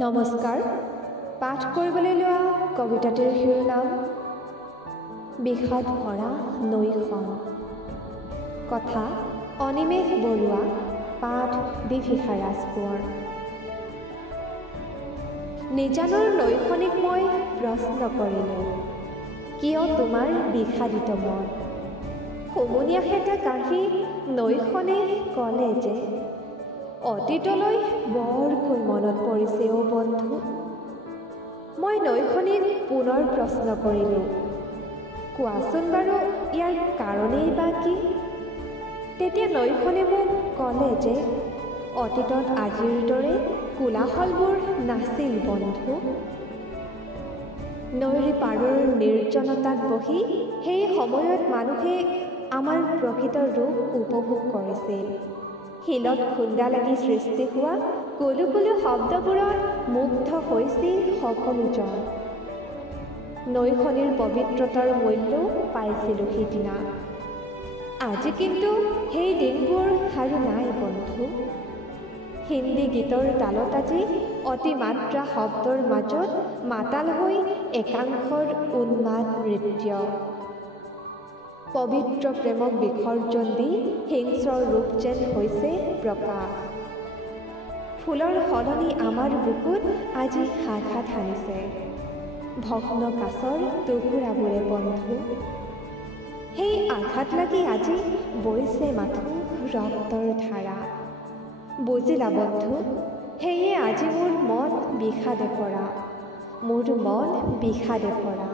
নমস্কাৰ। পাঠ কৰিবলৈ লোৱা কবিতাটিৰ শিৰোনাম বিষাদ ভৰা নৈখন। কথা অনিমেষ বৰুৱা, পাঠ বিভীষা ৰাজকোঁৱৰ। নিজানৰ নৈখনিক মই প্ৰশ্ন কৰিলোঁ, কিয় তোমাৰ বিষাদিত মন? হুমুনিয়াহ এটা কাঢ়ি নৈখনে ক'লে যে, অতীতলৈ বৰকৈ মনত পৰিছে অ' বন্ধু। মই নৈখনিক পুনৰ প্ৰশ্ন কৰিলোঁ, কোৱাচোন বাৰু ইয়াৰ কাৰণেই বা কি? তেতিয়া নৈখনে মোক ক'লে যে, অতীতত আজিৰ দৰে কোলাহলবোৰ নাছিল বন্ধু। নৈৰ পাৰৰ নিৰ্জনতাত বহি সেই সময়ত মানুহে আমাৰ প্ৰকৃত ৰূপ উপভোগ কৰিছিল। শিলত খুন্দা লাগি সৃষ্টি হোৱা কুলু কুলু শব্দবোৰত মুগ্ধ হৈছিল সকলোজন। নৈখনিৰ পবিত্ৰতাৰ মূল্য পাইছিলোঁ সিদিনা। আজি কিন্তু সেই দিনবোৰ আৰু নাই বন্ধু। হিন্দী গীতৰ তালত আজি অতিমাত্ৰা শব্দৰ মাজত মাতাল হৈ একাংশৰ উন্মাদ নৃত্য। পবিত্ৰ প্ৰেমক বিসৰ্জন দি হিংস্ৰ ৰূপ যেন হৈছে প্ৰকাশ। ফুলৰ সলনি আমাৰ বুকুত আজি আঘাত হানিছে ভগ্ন কাছৰ টুকুৰাবোৰে বন্ধু। সেই আঘাত লাগি আজি বৈছে মাথো ৰক্তৰ ধাৰা। বুজিলা বন্ধু, সেয়ে আজি মোৰ মন বিষাদে ভৰা, মোৰ মন বিষাদে ভৰা।